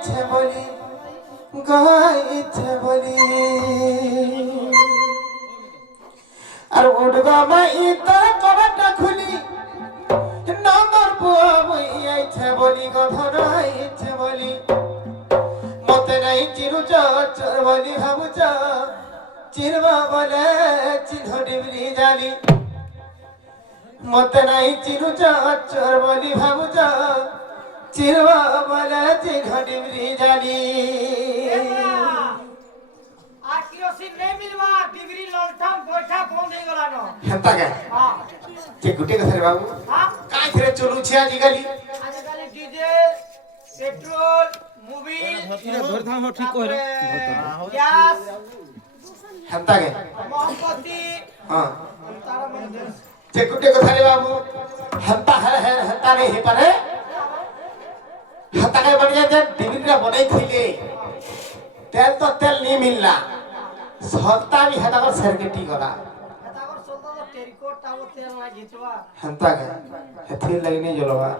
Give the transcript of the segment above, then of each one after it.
গাইছে বলি গাইছে বলি আর উঠবা মাই তার কবাটা খুলি নম্বর বুয়া বই আইছে বলি গধরাইছে বলি মতে নাই চিরু চর বলি ভাবুছ চিরবা বলে চিহ্ন ডিবরি জালি মতে নাই চিরু চর বলি ভাবুছ চিরবা বলে চিহ্ন ডিবরি জালি হেন্তা কে যে গুটে কথা রে বাবু কাই ফেরে চলুছে আজিকালি আজিকালি ডিজে পেট্রোল মোবিল ধরে থাম ঠিক কইরে গ্যাস হেন্তা কে মোমবাতি হ্যাঁ তারা মানে যে গুটে কথা রে বাবু হেন্তা হেন্তা নেই হে পারে হেন্তা কে বনিয়া যে ডিবিরা বনাই থইলে তেল তো তেল নি মিললা সত্তা भी है तबर सरकेटी करा তারপর সোলদা তো টেরিকট তাও তেল না গিতবা हंता के हेथि लगने जलवा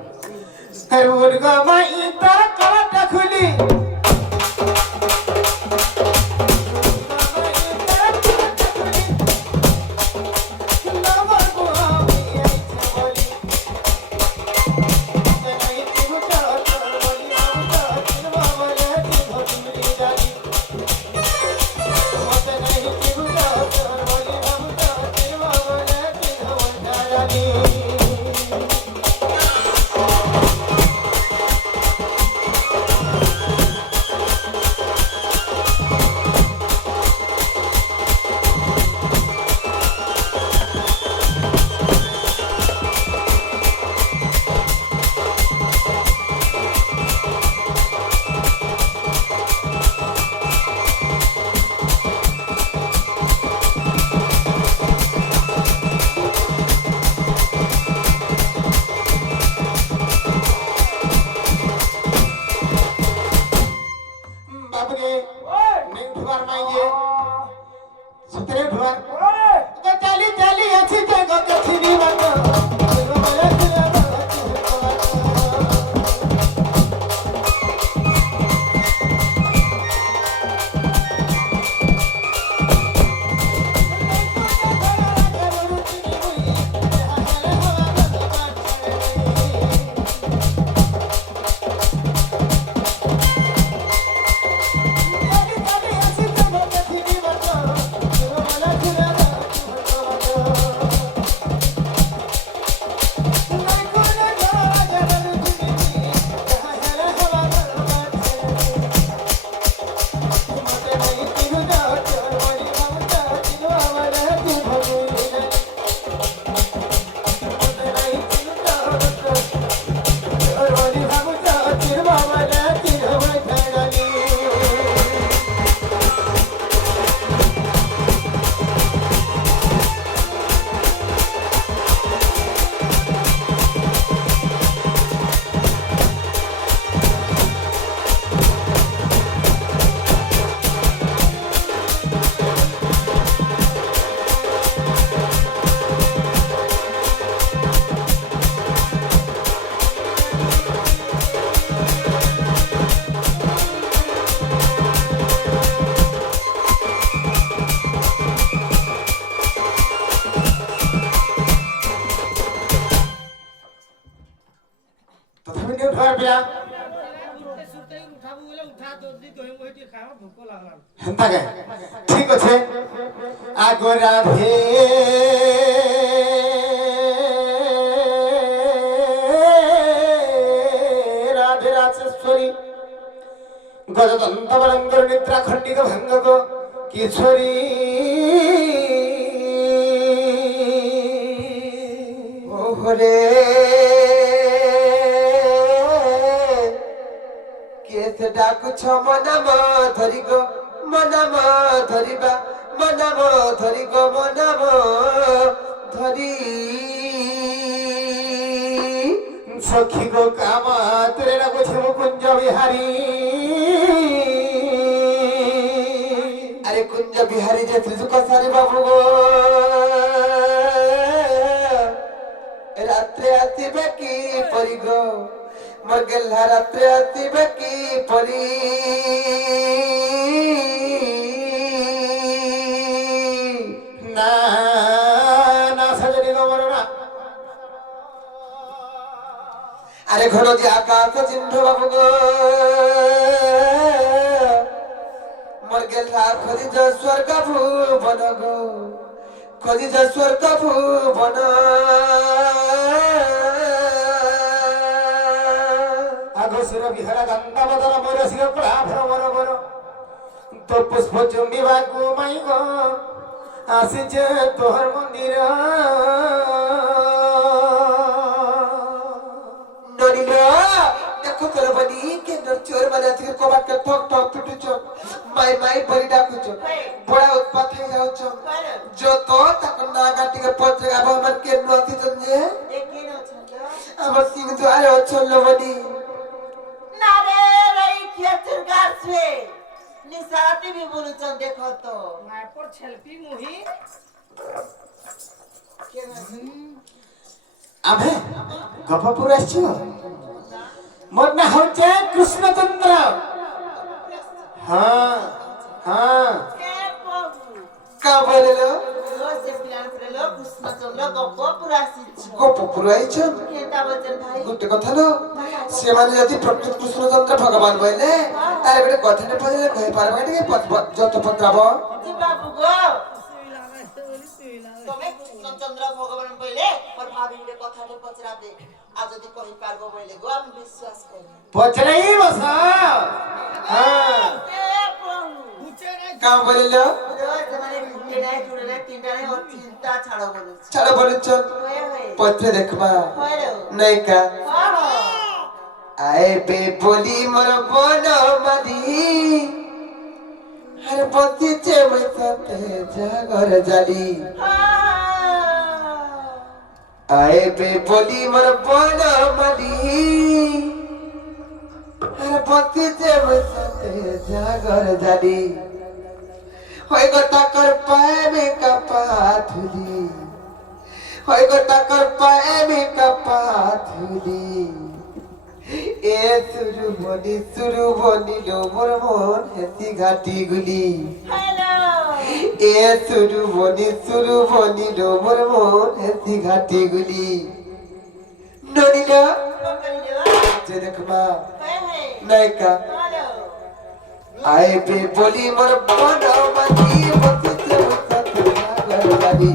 हरुर ग माई तार कलटा खुली बाबरे नहीं उठवार माइए सुतरे उठवार तो चाली चाली अच्छी जगह कछनी बात तथापि नहीं उठवार बिया সুরতেই উঠাবো বলে উঠা জলদি দই মইটি খাও ভুক লাগলাম হেন্তা কে ঠিক আছে আগো রাধে রাধে রাজেশ্বরী গজদন্ত বলঙ্গর নিদ্রা খণ্ডিত ভঙ্গক কিশোরী ওহরে কেসে ডাকুছ মনাম ধরি গো মনাম ধরিবা মনাম ধরি গো মনাম ধরি সখী গো কামা তোরে ডাকুছে মুকুঞ্জ বিহারী আরে কুঞ্জ বিহারী যে ত্রিজুক সারি বাবু গো রাত্রে আসিবে কি পরি গো মোর গেল্লা রাত্রে আসিবে কি পরি না না সজনী গো মরো না। আরে ঘন যে আকাশ চিহ্ন বাবু গো মোর গেল্লা খোঁজি যা স্বর্গ ভুবন গো খোঁজি যা স্বর্গ ভুবন আগো সুর বিহারা গন্ধা বদন মোর শির কলা ভর মর মর তো পুষ্প চুম্বিবাকু মাই গো আসিছে তোহর মন্দির ননিল দেখো তোর বলি কেন্দ্র চোর মানে আজকে কবাট কে ঠক ঠক পিটুছ মাই মাই বলি ডাকুছ বড়া উৎপাত হয়ে যাচ্ছ যত তখন না গাটিকে পত্রে আবার আমার কেন্দ্র আসিছ যে আমার সিং দ্বারে অচল বলি না রে রাই খেতের গাছে নিসাতে বি বলুছন দেখো তো মায়াপুর ছেলপি মুহি আমি গফপুর আসছি মোর না হচ্ছে কৃষ্ণচন্দ্র। হ্যাঁ হ্যাঁ কে প্রভু কা বলিল লো সে প্ল্যান করে লো কৃষ্ণচন্দ্র গপ পুরা সিচ্ছ গোপ পুরাইছেন কেটা বলছেন ভাই গোটে কথা লো সেমানে যদি প্রকৃত কৃষ্ণচন্দ্র ভগবান বইলে তার বেটে কথাটা বলে কই পারবে এটাকে যত পত্রাব জি বাবু গো তুই লাগাইছে বলি তুই লাগাই তুমি কৃষ্ণচন্দ্র ভগবান বইলে পর ভাবিলে কথাটা পচরা দে আজ যদি কই পারবো বইলে গো আমি বিশ্বাস করি পচরাই বস। হ্যাঁ কে প্রভু উঠে নাই কা বলিল রোজ মানে ঘুরে নাই জুড়ে নাই তিনটা নাই ও চিন্তা ছাড়ো বলছ ছাড়া বলেছেন হয়ে হয়ে পত্রে দেখবা হয়ে নাই কা হ্যাঁ আয় বে বলি মোর বন মারি হর পতিছে মই সাথে জাগর জালি আয় বে বলি মোর বন মারি হর পতিছে মই সাথে জাগর জালি হই গো টাকার পায়ে মে কাপা ধুলি হই গো টাকার পায়ে মে কাপা ধুলি এ সুরু বনি লো মোর মন হেসি ঘাটি গুলি হ্যালো এ সুরু বনি লো মোর মন হেসি ঘাটি গুলি ননিলা যে দেখবা নাইকা আই বে বলি মোর বন মাঝি বসিতে বসতে লাগল লাগি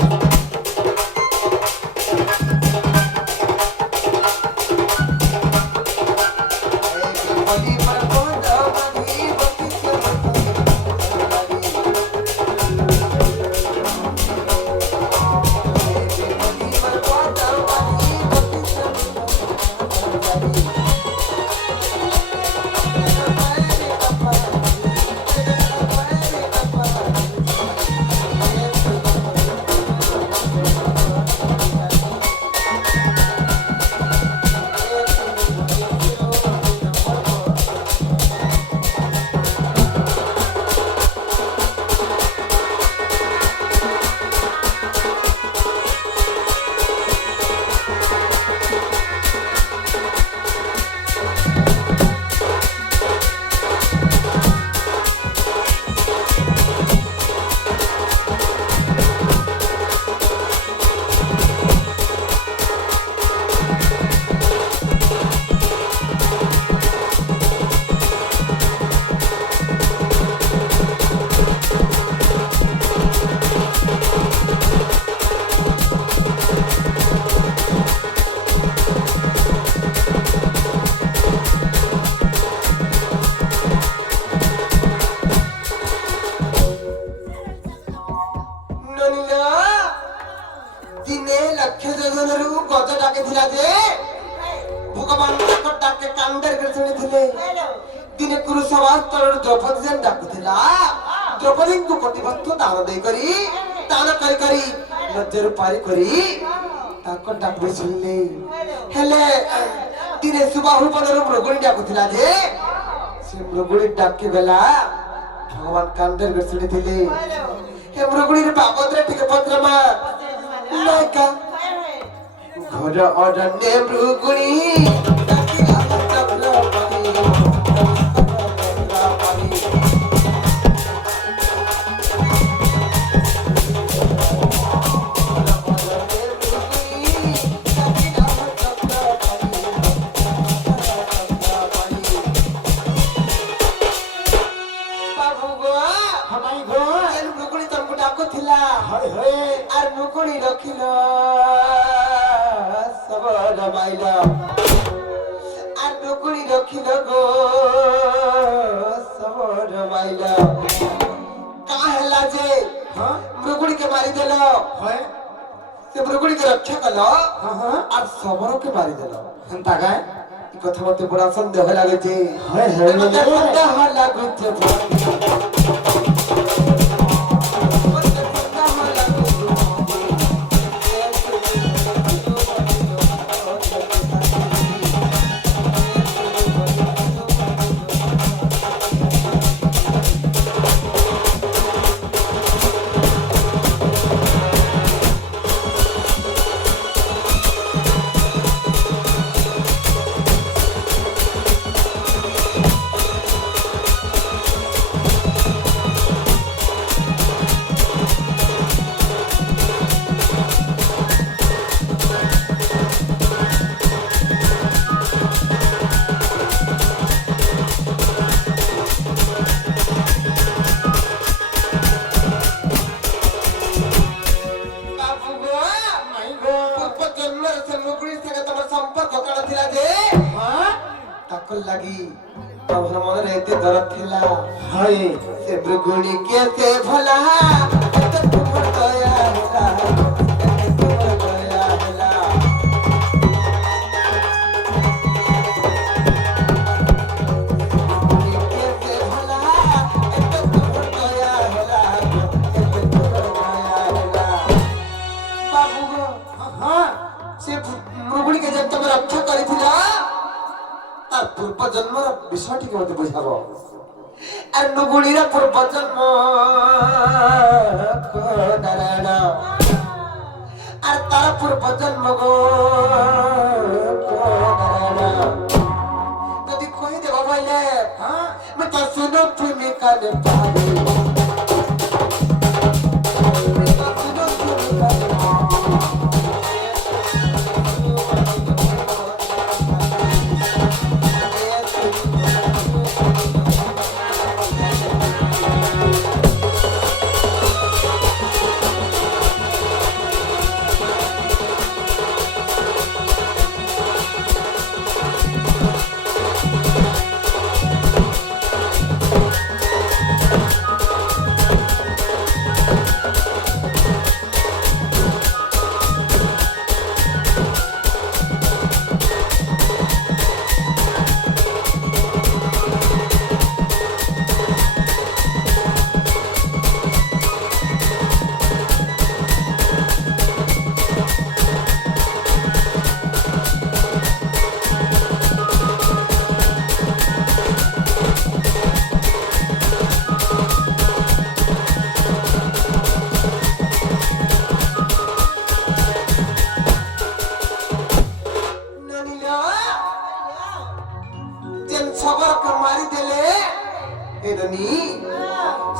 ଦିନେ କୁରୁ ସମାଜ ତରଣରୁ ଦ୍ରୌପଦୀ ଯେନ୍ ଡାକୁଥିଲା ଦ୍ରୌପଦୀଙ୍କୁ କୋଟିଭକ୍ତ ଦାନ ଦେଇକରି ଦାନ କରି କରି ଲଜ୍ଜାରୁ ପାରି କରି ତାଙ୍କ ଡାକ ଶୁଣିଲେ ହେଲେ ଦିନେ ସୁବାହୁ ପଦରୁ ମୃଗୁଣୀ ଡାକୁଥିଲା ଯେ ସେ ମୃଗୁଣୀ ଡାକି ବେଲା ଭଗବାନ କାନ୍ଦରେ ଶୁଣିଥିଲେ ହେ ମୃଗୁଣୀର ବାବଦରେ ଟିକେ ପତ୍ରମା ନାୟିକା ଘର ଅରଣ୍ୟ ମୃଗୁଣୀ ଡାକିଲା মাইলা আর নকুড়ি রখিল গো সবর মাইলা কাহেলা যে মৃগুড়িকে মারি দেল হয় সে মৃগুড়িকে রক্ষা কল আর সবরকে মারি দেল হেন্তা গায় এই কথা মতে বড় সন্দেহ লাগুছে হয় হয় মতে সন্দেহ লাগুছে লাগি তখন মনে এতে দরদ ଥିଲା হয় সে মৃগুড়ি কে সে ভলা এত তোমার দয়া ହେଲା এত তোমার দয়া ହେଲା মৃগুড়ি কে সে ভলা এত তোমার দয়া ହେଲା এত তোমার দয়া ହେଲା বাবু গো হ্যাঁ সে মৃগুড়িকে যে তুমি রক্ষা করিছিল তার পূর্ব জন্মর বিষয়টিকে মতে বুঝাব আর নুগুড়ির পূর্ব জন্ম নারায়ণ আর তার পূর্ব জন্ম গো নারায়ণ যদি কই দেব বলে হ্যাঁ আমি তো শুনো তুমি কানে পাবে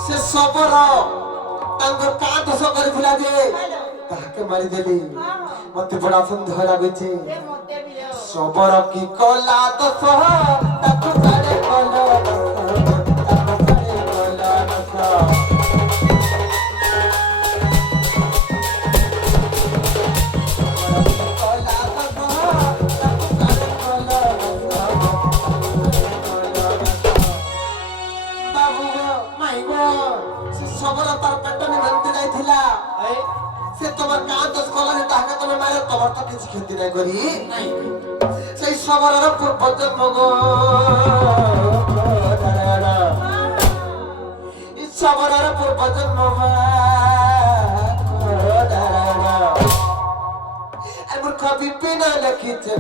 से सबर दोष कर मारिदेली मत बड़ा सन्देह लगुचे सबर की कला दोष সবরতার পেটনে মানতে যাইছিলা সে তোমার কাজ দোষ কলানি তাহাকে তুমি মারে তোমার তো কিছু ক্ষতি নাই করি সেই সবরের পূর্ব জন্ম গো সবরের পূর্ব জন্ম এমন কবি পিনা লিখিছে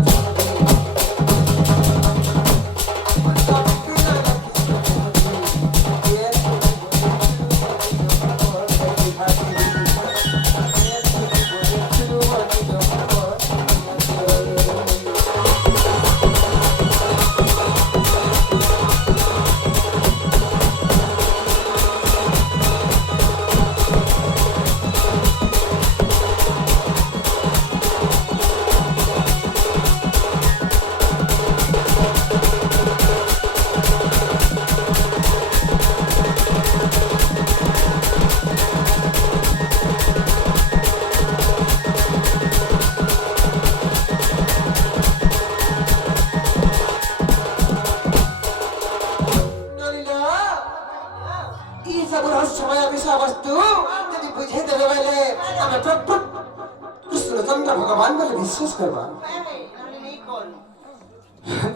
ବିଶ୍ୱାସ କରିବା ନହେଲେ ନେଇ କରୁ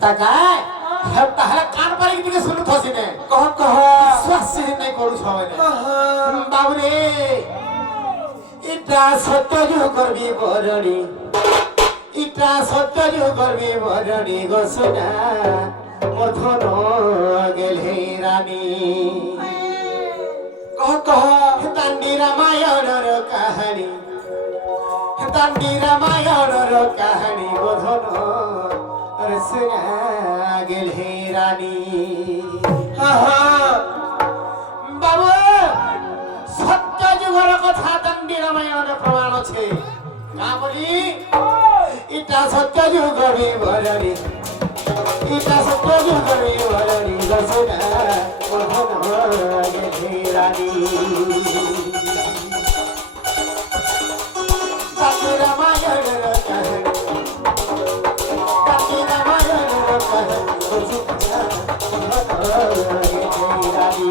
ତାକାଏ ତାହେଲେ କାନ ପାଳିକି ଟିକେ ଶୁଣୁ ଥସିନେ କହ କହ ଶ୍ୱାସ ନାଇଁ କରୁଛ ବୋଲେ ହଁ ବାବୁରେ ଇଟା ସତ୍ୟ ଯୋଉ করবি বরণী ইটা সত্য যোଉ করবি বরণী গোসনা মোর ধন গেলে রানী কহ কহ তান্ডি রামায়ণর কাহিনী তান্ডি রামায়ণর কাহিনী গোধন রসনা গেলে রানী হ্যাঁ হ্যাঁ বাবু সত্য যুগর কথা দান্ডি রামায়ণের প্রমাণ আছে না বলি ইটা সত্য যুগ বিবরণী ইটা সত্য যুগ বিবরণী রচনা রানী দান্ডি রামায়ণের কাহিনী দান্ডি রামায়ণের কাহিনী রানী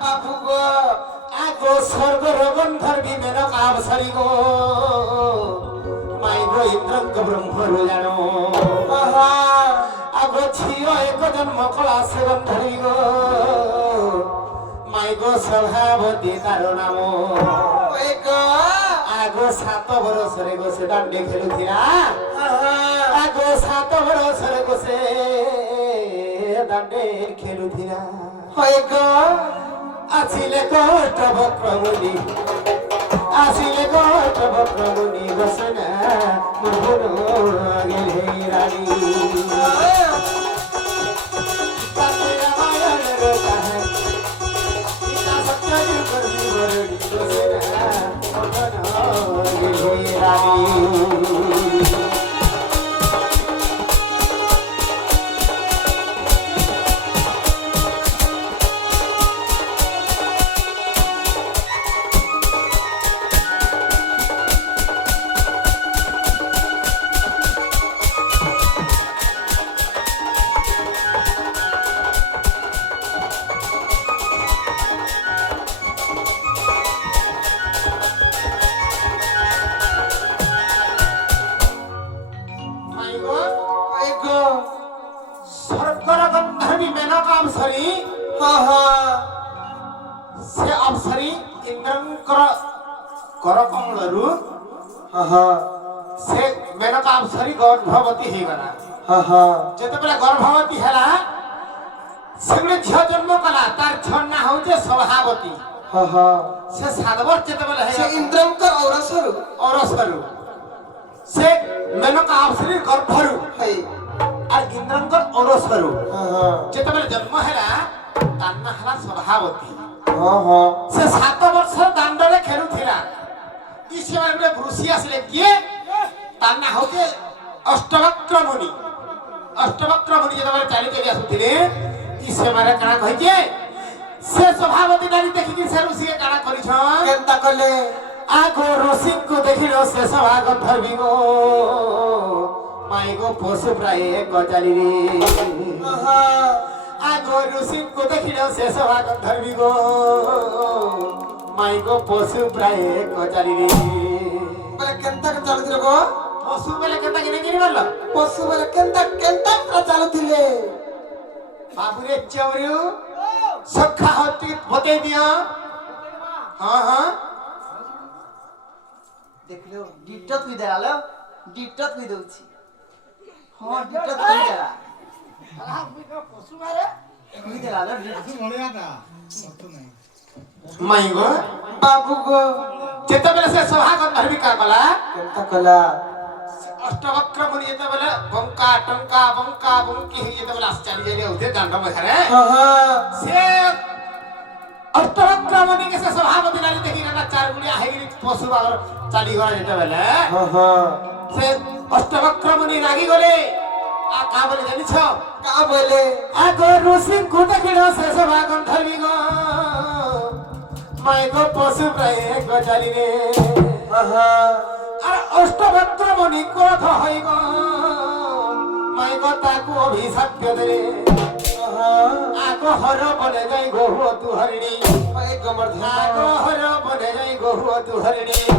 বাবু গো আগো স্বর্গ রগন্ধর বিমেন কাবসারি গো মাই গো ইন্দ্রঙ্গ ব্রহ্মরু জানো আহা আগো ছিও এক জন্ম কলা সেবন ধরি গো মাই গো স্বভাবতী তার নাম ওই গো আগো 7 বরসরে গো সে দান্ডে খেলুথিলা আহা আগো 7 বরসরে গো সে দান্ডে খেলুথিলা ওই গো আসিলে কষ্ট বক্রমুনি আসিলে কষ্ট বক্রমুনি বসনা মধুর গেলে রানী তাতে রামায়ণের কাহিনী ইটা সত্য যুগের বিবরণী বসনা মধুর গেলে রানী মাই গো ওই গো স্বর্গর গন্ধর্বী মেনকা অপ্সরী হ্যাঁ হ্যাঁ সে অপ্সরী ইন্দ্রঙ্কর করকমলରୁ হ্যাঁ হ্যাঁ ସେ মেনকা অপ্সরী গর্ভবতী ହେଇଗଲା হ্যাঁ হ্যাঁ ଯେତେବେଳେ ଗର୍ଭବତୀ ହେଲା ସେ ଗୋଟେ ଝିଅ ଜନ୍ମ କଲା ତାର ଝିଅ ନାଁ ହଉଛି ସ୍ୱଭାବତୀ হ্যাঁ হ্যাঁ ସେ 7 ବର୍ଷ ଯେତେବେଳେ সে ହେଇଗଲା ইন্দ্রঙ্ক ঔরসরু ଅରସରୁ ସେ মেনকা ଅପ୍ସରୀ ଗର୍ଭରୁ হই আর ইন্দ্রঙ্কর অরসରୁ হ্যাঁ হ্যাঁ ଯେତେବେଳେ ଜନ୍ମ ହେଲା ତାର ନାଁ ହେଲା ସ୍ୱଭାବତୀ হ্যাঁ হ্যাঁ ସେ 7 ବର୍ଷ ଦାଣ୍ଡରେ ଖେଳୁଥିଲା ଇ ସମୟରେ ଗୋଟେ ଋଷି ଆସିଲେ କିଏ ତାର ନାଁ ହଉଛି ଅଷ୍ଟବକ୍ର ମୁନି ଯେତେବେଳେ ଚାଲି ଚାଲି ଆସୁଥିଲେ ଇ ସମୟରେ କାଣା କହିଛେ ସେ ସ୍ୱଭାବତୀ ନାରୀ ଦେଖିକି ସେ ଋଷିକେ କାଣା କରିଛନ୍ কেনতা কলে আগো ঋষিଙ୍କୁ ଦେଖିଲ ସେ ସଭା ଗନ୍ଧର୍ବି ଗো ମାଇ ଗো ପଶୁ ପ୍ରାୟ ଗଜାଲିରେ আহা আগো ঋষিଙ୍କୁ ଦେଖିଲ ସେ ସଭା ଗନ୍ଧର୍ବି গো ମାଇ ଗো ପଶୁ ପ୍ରାୟ ଗଜାଲିରେ বলে কেনতা চালুছিল গো ପଶୁ ବେଲେ କେନ୍ତା କିনে କିଣି ଗଲ পশু বলে কেনতা কেনতা চালুଥିଲେ ବାବୁରେ ଚୌରିଉ ସଖା ହତି ବତେଇ ଦିଅ ହଁ ହଁ ଦେଖିଲ ଡିଟ ତୁଇ ଦେଲା ଡିଟ ତୁଇ ଦଉଛି ହଁ ଡିଟ ତୁଇ ଦେଲା ପଶୁ ମାରେ ତୁଇ ଦେଲା ଡିଟ ମଣିଆଟା ଅର୍ଥ ନାହିଁ ମାଇ ଗো বাবু গো ଯେତେବେଳେ ସେ ସଭା ଗନ୍ଧର୍ବି କା କଲା কেনতা কলা ଅଷ୍ଟବକ୍ର ମୁନି ଯେତେବେଳେ ବଙ୍କା ଟଙ୍କା ବଙ୍କା ବଙ୍କି ହେଇ ଯେତେବେଳେ ଆସି ଚାଲି ଯାଇ ଯାଉଥିଲେ ଦାଣ୍ଡ ମଝାରେ হ্যাঁ হ্যাঁ ସେ অষ্টবক্রমণী কে সে সভাপতি নারী দেখি না চার গুড়িয়া হেগিরি পশু বাগর চালি গলা যেতে বেলে সে অষ্টবক্রমণী রাগি গলে আ কা বলে জানিছ কা বলে আগো ঋষি কু দেখিল সে সভা গন্ধর্বী গো মাই গো পশু প্রায় গো চালি রে আর অষ্টবক্রমণী ক্রোধ হই গো মাই গো তাকু অভিশাপ্য দে আগো হর বলে যাই গো তু হরিণী গমর আগো হর বলে যাই গো তু হরিণী